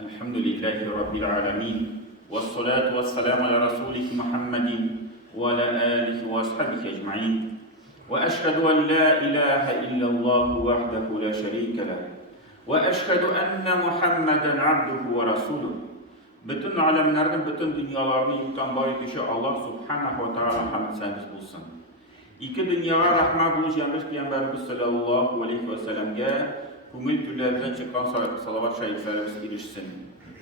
الحمد لله رب العالمين والصلاة والسلام على رسوله محمد وعلى آله وأصحابه أجمعين وأشهد أن لا إله إلا الله وحده لا شريك له وأشهد أن محمدا عبده ورسوله bütün alemlerden, bütün dünyalarını yıkan bari kişi Allah Subhanahu ve Teala hamd sənəs bulsun. İki dünyaya rahmet bulacağımız Peygamberimiz sallallahu aleyhi ve sellem'e көңіл түрлерден çıkan salavat şeriflerimiz girişsin.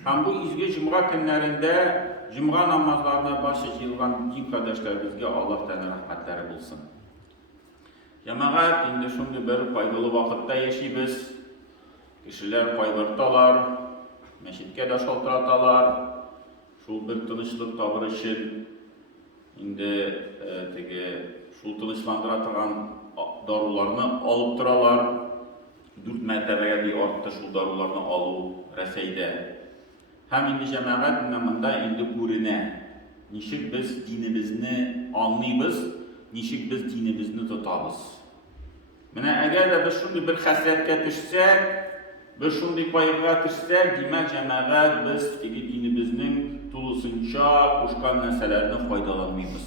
Hem bu izgi cumğa günlerinde cumğa namazlarına başı yılgan din kardeşlerimizge Allah Teala rahmetleri bulsun. Cemaat indi şimdi bir faydalı vakitte yaşayız. Kişiler faydartalar, meşitke de şaltıratalar. Şul bir tınışlık tavır için indi şul tınışlandıratan darularını alıp duralar. 4 mərtəbəyə artdı şu darularını alı rəsəydə. Həm indi cəmaət namında indi görünə. Nişik biz dinimizni anlayırız, nişik biz dinimizni tutabız. Mənə əgər də biz şundi bir xəsrətə düşsək, biz şundi qayğıya düşsək, demək cəmaət biz dinimizin tulusunca qoşqan nəsələrini faydalanmayırız.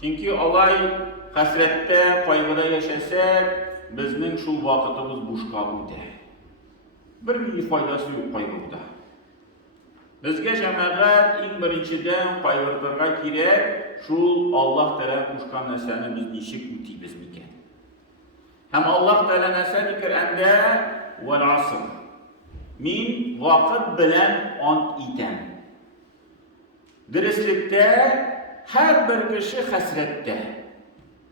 Çünki alay xəsrətdə, qayğıda yaşasaq, bizning şu vaqtimiz boşqa o'tdi. Bir foydasi yo'q qayg'uda. Bizga jamoat eng birinchidan qayg'urtirga kerak, şu Alloh taolo qo'shgan narsani biz nechik o'taymiz ekan. Ham Alloh taolo narsa Qur'onda val asr. Men vaqt bilan ant etam. Diristlikda har bir kishi hasratda.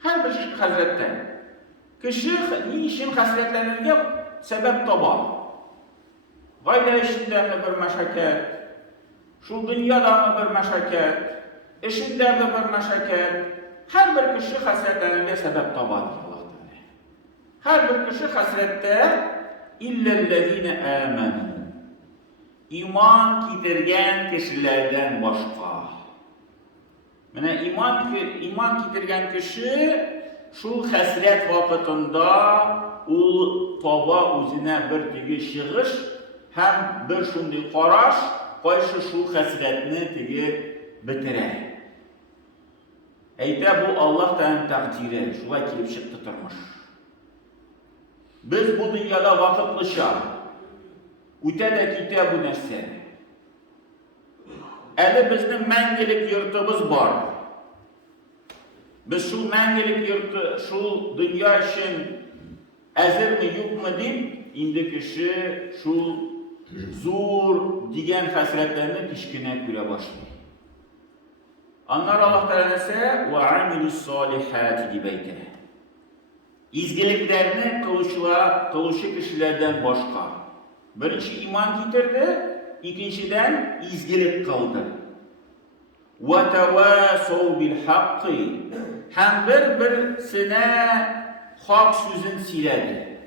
Har bir kishi hasratda. Kişi niçin hasretlenirge sebep tabar. Gayda işinde mi bir meşakkat, şu dünyada mı bir meşakkat, işinde mi bir meşakkat, her bir kişi hasretlenirge sebep tabar. Her bir kişi hasrette illellezine amenu. İman getirgen kişilerden başka. Yani iman getirgen kişi şu hasret vakitinde o tava özüne bir tigi şığış hem bir şundi qaraş qayşı şu hasretini tigi bitirer. Eyte bu Allah'tan takdiri şuna kelip çıktı durmuş. Biz bu dünyada vakıtlışa ötede kite bu nerse. Eli bizden mengelik yurtumuz var. Biz şu mengelik yurtu, şu dünya için hazır mı yok mu deyip, indi kişi şu zor diyen hasretlerini pişkine göre başlıyor. Anlar Allah Teala ise وَعَمِلُ الصَّالِحَاتِ dibeyte. İzgiliklerini kılışı kişilerden başka. Birinci iman getirdi, ikinciden izgilik kaldı. وَتَوَاسَوْا بِالْحَقِّ hem birisine hak sözün siledi.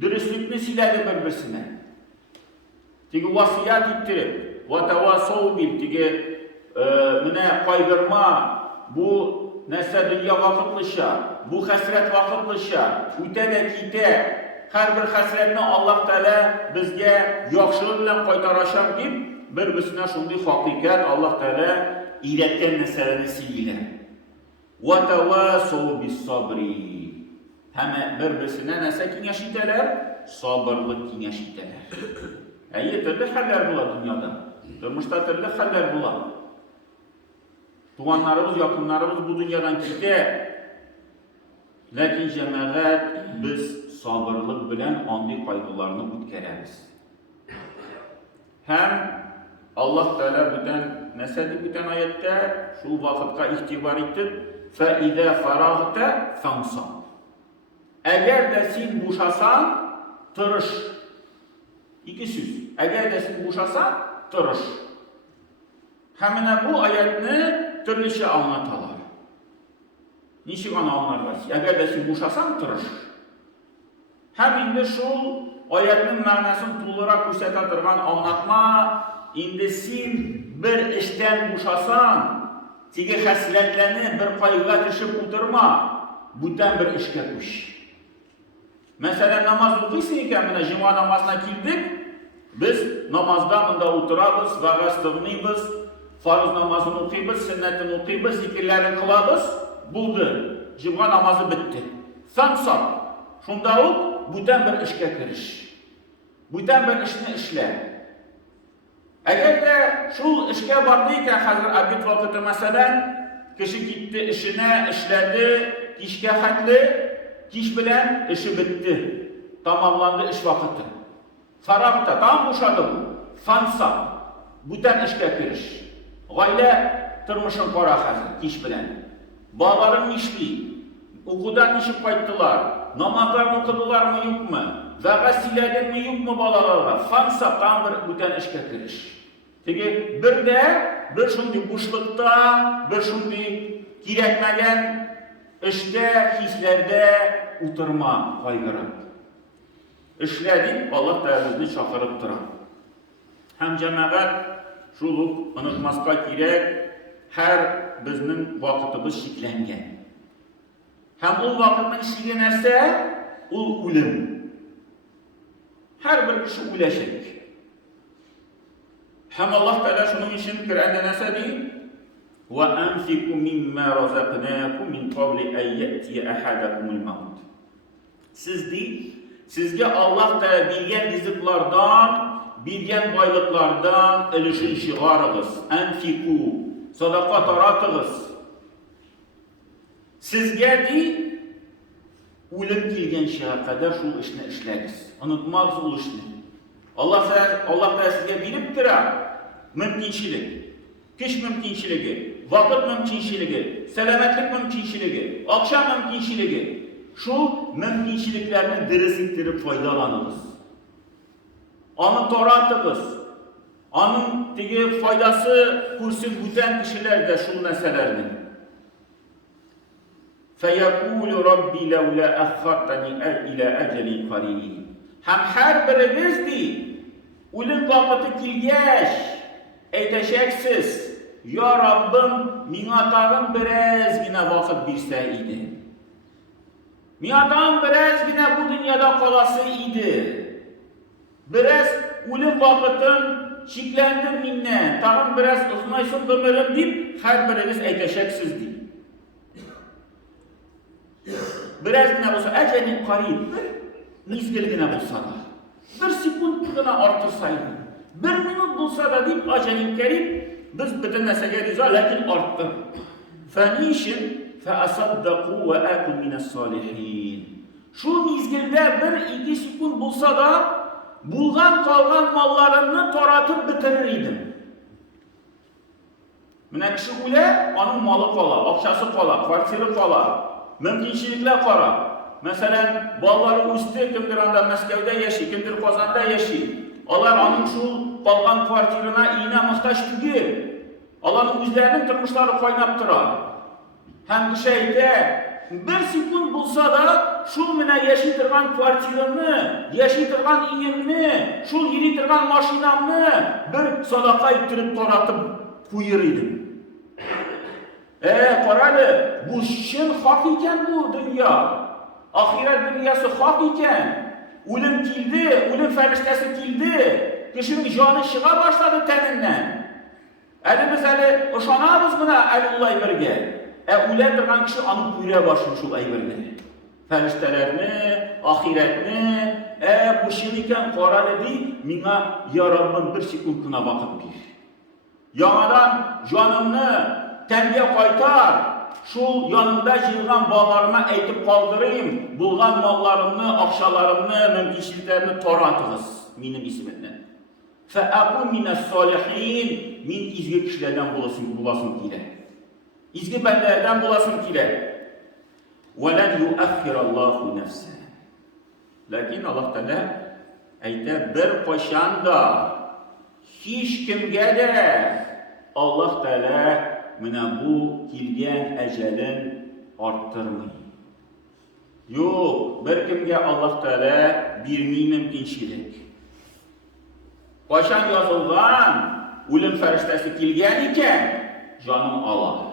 Dürüstlükünü siledi birisine. Tigi vasiyat ettirip, وَتَوَاسَوْا bil tigi mine kaygırma, bu nesle dünya vakıtlışa, bu hasret vakıtlışa, ötede kite, her bir hasretini Allah Teala bizge yakşılık bilen qaytaraşak deyip, birisine şundi hakikat Allah Teala iletken meseleni silgiler. وَتَوَاسَوْا بِالصَّبْرِ hem birbirine nese kinyaş iteler, sabırlık kinyaş iteler. Türlü haller bula dünyada. Durmuşta türlü haller bula. Tuğanlarımız, yakınlarımız bu dünyadan gitti. Lakin cemaat biz sabırlık bilen andi kaygılarını ötkereriz. Hem Allah Teala bütün nesedi bütün ayette şu vakitka ihtibar etip فَاِذَا فَرَغْتَ فَانْصَبْ eğer de sen boşasan, tırış. İki söz. Eğer de sen boşasan, tırış. Hemen bu ayetini türlüce anlatalar. Niçin anlarlar? Eğer de sen boşasan, tırış. Hem indi şu ayetin manasını tuğlarak göstertirgen anlatma, indi sen bir işten boşasan, tigi hasletlerini bir kaygıya düşüp oturma, bundan bir işe koş. Mesela namaz okuyorsun iken, cuma namazına girdik, Biz namazda bunda oturabız, va'z tığınıyız, farz namazını okuyuz, sünnetini okuyuz, zikirlerini kılabız, buldu. Cuma namazı bitti. Fansab. Şunda o, bütün bir işe kiriş. Bütün bir işini işle. Eğer de şu işe vardıyken hazır abid vakti mesela, kişi gitti işine, işledi, işe hatli, kiş bilen işi bitti. Tamamlandı iş vakti. Faragta, tam boşadı bu. Fansab. Bütün işe kiriş. Gayle tırmışın kora hazır, kiş bilen. Bağların işli, okudan işi kayıttılar, namazlarını okudular mı yok mu, va'z siledin mi yok mu balalarga, fansab tam bir bütün işe kiriş. Tegi bir de bir şundi boşlukta, bir şundi gerekmegen işte, hislerde oturma kaygırıp. İşledik, Allah da bizni çakırıp durar. Hem cemaat şuluk unutmaska gerek, her bizning vaqtimiz cheklangan. Ham u vaqtning cheklansa, u o'lim. Har bir kishi o'lashak. Ham Alloh taolo shuning uchun Qur'onda nasa deydi: "Va anfiqu mimma razaqnakum min qabli an ya'tiya ahadakumul maut." Sizga Alloh taolo bergan rizqlardan, bergan boyliqlardan ilishni shi'orimiz. Anfiqu sadaqa taratığız. Sizge değil, o'lim kelgan şeye kadar şu işni işlegiz. Unutmağız o işni. Allah da sizge bilip turar. Mümkünçilik, kiş mümkünçiligi, vakit mümkünçiligi, selametlik mümkünçiligi, akşam mümkünçiligi. Şu mümkünçiliklerini dirisittirip faydalanırız. Onu taratığız. Onun tegi faydası kursun bütün kişiler de şu meselelerini. فَيَقُولُ رَبِّ لَوْلَا أَخَّرْتَنِي إِلَى أَجَلٍ قَرِيبٍ. Hem her biriniz değil, ölüm vakti kilgeç, eyteşeksiz, Ya Rabbim, mina tağın birazgina vakit birseydi. Mina tağın birazgina bu dünyada kalası idi. Biraz ölüm vakitin çiklendir minne, tağın biraz uzunaysın ömürüm deyip, her biriniz eyteşeksiz deyip. Biraz gine olsa, ecelin qarib, bir mizgilgine olsa da, bir sekundgina artırsaydı, bir minut olsa da deyip, ecelin qarib, biz bütün nesege riza, lakin arttı. Fenişin, feasaddaqu ve akun mines salihin. Şu mizgilde bir iki sekund olsa da, bulgan kalgan mallarını toratıp bitirirdim. Mine kişi öyle, onun malı kala, akşası kala, kvartiri kala, mümkünçilikler kara. Mesela bağları üstü kimdir anda Moskov'da yaşıyor, kimdir Kazan'da yaşıyor. Allah onun şu kalgan kvartirine iğne muhtaç değil. Allah'ın üzerinin tırmışları kaynap durar. Hem şeyde bir sekund bulsa da şu mine yaşaytırgan kvartirini, yaşaytırgan iğnemini, şu yürütürgan maşinamını bir sadaka ettirip toratıp kuyur idim. Qaralı, bu şun hak iken bu dünya. Ahiret dünyası hak iken. Ölüm kildi, ölüm feriştesi kildi. Kişinin canı çığa başladı teninden. Biz uşanabız buna Əli-ullah birge. Ölədirgan kişi anı kuyruğa başlayır şu ayberleri. Feriştelerini, ahiretini, bu şun iken qaralı deyip, mina ya Rabbim bir sekunduna vakit bir. Yanadan canımını tembiye kaytar, şu yanında yığılan bağlarıma eğitip kaldırayım, bulgan mallarımını, akşalarımını, mümkünçiliklerini toratığız, benim ismimden. فَاَقُمْ مِنَ الصَّالِحِينَ min izgi kişilerden bulasın kile. İzgi bendelerden bulasın kile. وَلَنْ يُؤَخِّرَ اللّٰهُ نَفْسًا. Lakin Allah Teala ayta bir koşan da hiç kimge de Allah Teala mine bu kilgen ecelin arttırmayı. Yok, bir kimge Allah Teala birmeyi mümkünçilik. Koşan yazılgan, ölüm feriştesi kilgen iken canım Allah.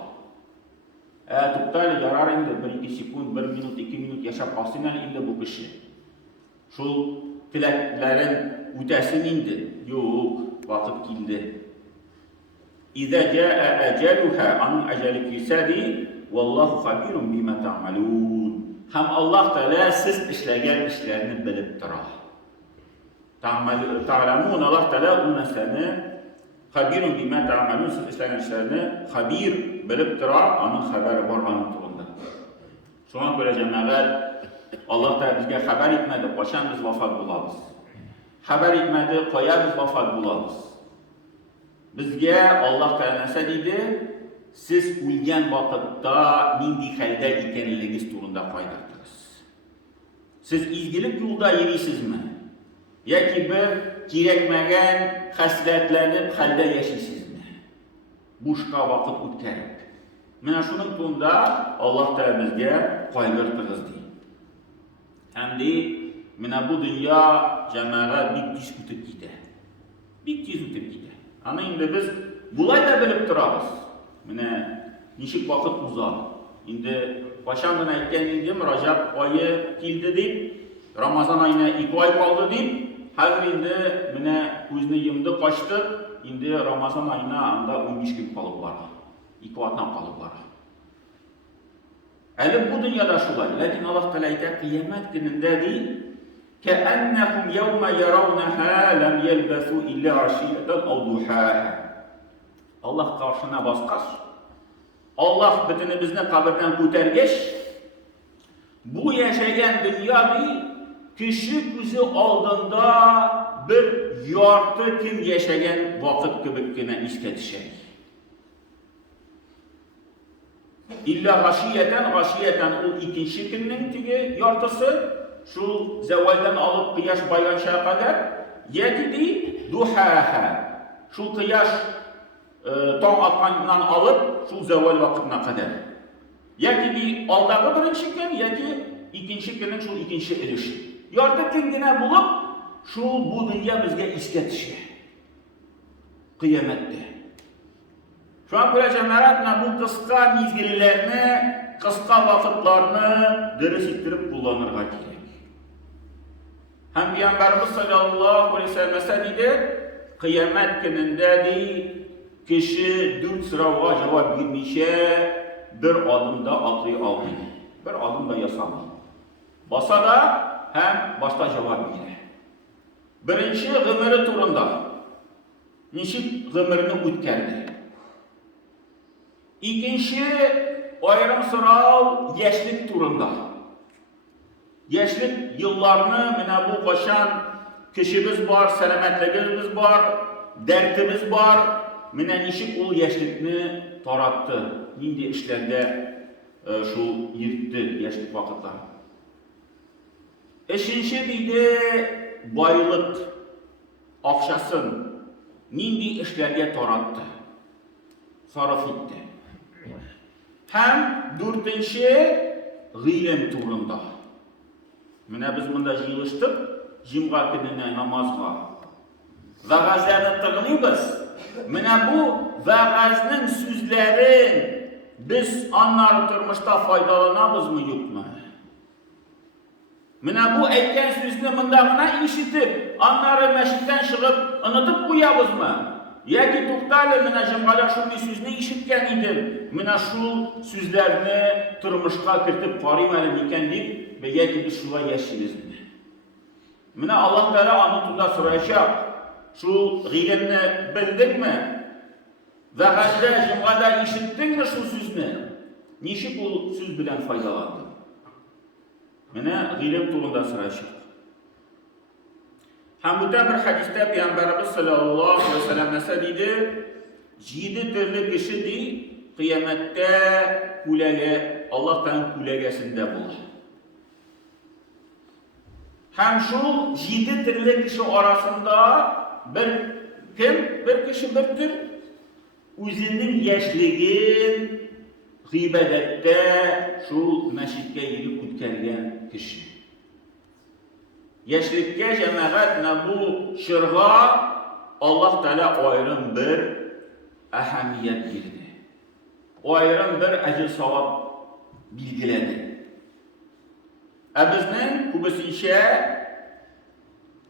Tuktayla yarar indi, bir iki sekund, bir minut, iki minut yaşap kalsınlar indi bu kişi. Şu tileklerin Үтәсен инде. Юк, вакыт килде. İza jaa ajaluha, aның ajali kelsa di, vallahu xabirun bima ta'malun. Ham Allah Teala siz işləgən işlərini bilib tura. Ta'lamun, Allah Teala o nəsəni xabirun bima ta'malun, siz işləgən işlərini xabir bilib tura, onun xəbəri var anın turunda. Şuna görə cəmaət Allah Teala bizə xəbər etmədi, qaçan biz vafat bularız. Xəbər etmədi, qoya biz vafat bularız. Bizga Allah Teala nəsə deydi? Siz o'lgan vaqtda nindi halda ekanligingiz turida qaytarsiz. Siz izgilik yo'lda yurisizmi? Yoki bir kerakmagan hasratlanib halda yashaysizmi? Boshqa vaqt o'tkazib. Mana shuning turida Allah Teala bizga qaytartirdi. Hamdi mana bu dunyo jamoat bitkish o'tib ketdi. Bitkish o'tib ketdi. Ana endi biz bulay da bilib turamiz. Mana nishik vaqt uzaq. Endi başandan aytgan edim, Rajab oyi keldi deb, Ramazon oyina 2 oy qoldi deb, hozir endi mana ko'zni yumdi, qochdi. Endi Ramazon oyina anda 15 kun qolib bor. 2 oydan qolib bor. Hali bu dunyoda shulay, lekin Alloh taolo aytadi, qiyomat kunida deydi, كأنهم يوم يرونها لم يلبثوا إلا عشية أو ضحاها. Allah qarşına basqaç, Allah bütünü bizni qabirdən ko'targach, bu yaşayan dünyada kişi gözü oldunda bir yorti kun yaşagan vaqt kibigina esga tushadi. İlla g'ashiyatan u ikkinchi kunning tigi yortisi şu zavaldan alıp kıyaş bayanşaya kadar yedi duhaha. Şu kıyaş tam atkanından alıp şu zaval vakitine kadar. Yedi aldağı birinci gün, yedi ikinci günün şu ikinci erişi. Yardı kendine bulup şu bu dünya bizge isketişi. Kıyamette. Şu an böyle cemaatine bu kıska mizgillerini, kıska vakitlerini dürüst ettirip kullanırga gerek. Hem Peygamberimiz sallallahu aleyhi ve sellem dedi, kıyamet gününde de kişi 4 sırava cevap vermişe bir adımda atlay almayı, bir adımda yasamayı. Basa da hem başta cevap verir. Birinci ömrü turunda, nişik ömrünü o'tkazdi. İkinci ayrım sırav yaşlık turunda. Yaşlık yıllarını mana bu qaşan kişimiz var, selametligimiz var, dertimiz var. Mana nişik ol yaşlıkni taratdı. Nindi işlerde şu yirtdi yaşlık vaqtlar. Üçüncü deydi boylik, aqşasin nindi işlerge taratdı. Sarf etdi. Hem dördüncü g'ilm turunda. Mana biz bunda yig'ilishdik, jum'a kunini namozga. Va'zlarni tinglaymiz. Mana bu va'zning so'zlari biz onları turmushda foydalanamizmi yo'qmi? Mana bu aytgan so'zni mundagina eshitib, onları masjiddan chiqib unutib qo'yamizmi? Yoki to'xtalib, mana jum'ada shunday so'zni eshitgan edim. Mana shu so'zlarni turmushga kiritib qarayman ekan deb belki biz şuna yaşayızmı? Mina Allah Teala anıtında soracak. Şu g'ilmni bildikmi? Ve hacda jum'ada işitdingmi şu sözünü? Nişik bu söz bilen faydalandın? Mina g'ilm turunda soracak. Hem bu bir hadiste Peygamberimiz sallallahu aleyhi ve sellem nasıl dedi? 7 türlü kişi di kıyamette kulege, Allah'tan kulegesinde bulur. Hem şu 7 türlü kişi arasında bir kişi birdir, özünün yaşlığın g'ibadette şu meşidge yürüp o'tkazgan kişi. Yaşlıkka cemaatna bu şirga Allah Teala ayrım bir ahamiyet verdi. Ayrım bir acı savab bilgiledi. Bizning ko'pincha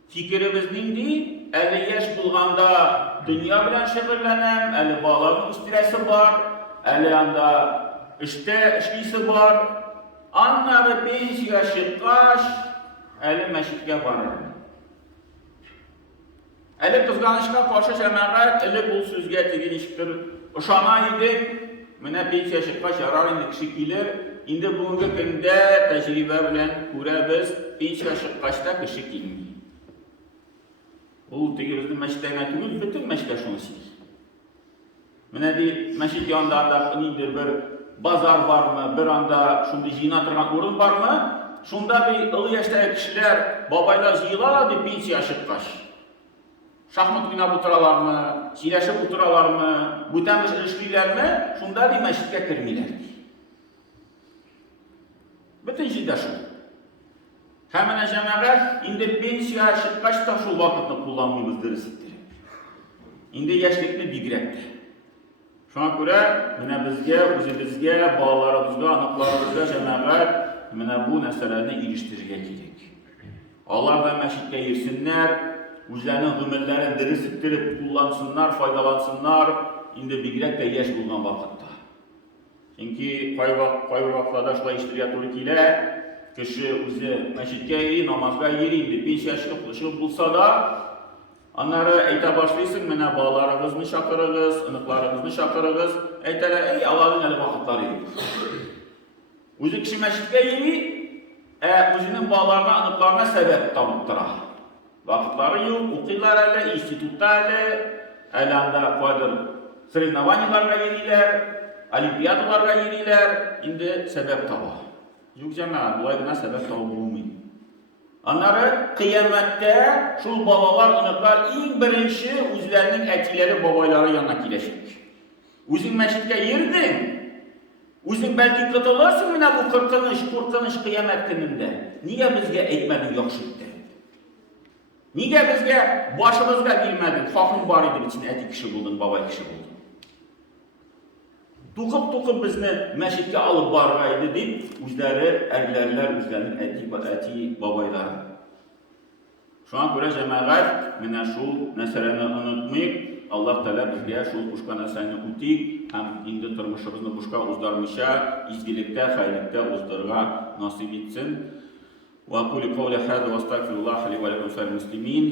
Fikrimiz nindi? 50 yaş bulganda dünya bilen şeğirlenem, 50 bağların üstüresi var, 50 yanda işte işlisi var. Anları pensiya çıkkaş, 50 meşitke varır. 50 kızganışka karşı cemaat, 50 bul sözge teginiştir. Uşanaydı, mene pensiya çıkkaş yarar indi kişi gelir. Indi bugünkü günde tecrübe bilen kurabız, pensiya çıkkaşta kişi gelmiyor. Bu tegimizin meşitlerine tügül, bütün meşitler şunu silir. Mene değil, meşit yanında indir bir bazar var mı, bir anda şunda jiyinatırgan orun var mı? Şunda bir ılı yaştaki kişiler babayla jiyilaladı pensiya çıkkaş. Şahmat günah buturalar mı, sileşip buturalar mı, bütemiş ilişkiler mi? Şunda bir meşitke kirmilerdi. Bütün jiyde şu. Hemen cemaat, indi pensiya çıkkaş da şu vakitini kullanmamızdır ısıttır. İndi yaşlıkını bigrekti. Şuna göre bizge, özümüzge, bağlarımızga, anıklarımızga cemaat bu meselelerini iliştirge gerek. Allah da meşitte girsinler, özlerinin hümellerini diri sıktırıp kullansınlar, faydalansınlar. İndi bigrek de yaş bulgan vakitte. Çünkü kayı vakitlerde şuna iştiriyatörlük ile kişi özü meşitte yeri, namazga yeri indi. Bir yaşlık bulsa da onları ayta başlaysın, mene bağlarınızı şakırınız, ınıklarınızı şakırınız. Aytala, ey Allah'ın eli vakitleri. Özü kişi meşitte yeri, özünün bağlarına, ınıklarına sebep tabıttıra. Vakitleri yok, okuylar ele, institutta ele, elanda koydur, sırınavanilarga yeriler, olimpiyatlarga yeriler, indi sebep tabi. Yok cemaat, bu aydına sebep tabi bulunmayın. Onları kıyamette şu babalar, ınıklar ilk birinci özlerinin etileri babayları yanına kileşik. Özün meşitke yirdin, özün belki kıtılarsın mı bu kırkınış kıyamet gününde. Niye bizge etmedin yakşıktı? Niye bizge başımızga bilmedin, hakkın var idi için eti kişi buldun, baba kişi buldun. Tukup bizni meşitke alıp bargaydı deyip, özleri erlerler, özlerinin eti babayları. Şu an göre cemaat, mene şu meseleni unutmayıp, Allah Teala bizge şu kuşka meseleni utik, hem indi tırmışımızını kuşka uzdarmışa, izgilikte, haylikte uzdırga nasip etsin. Ve kuli kavli hâzâ ve estağfirullah li ve lekum fel muslimin.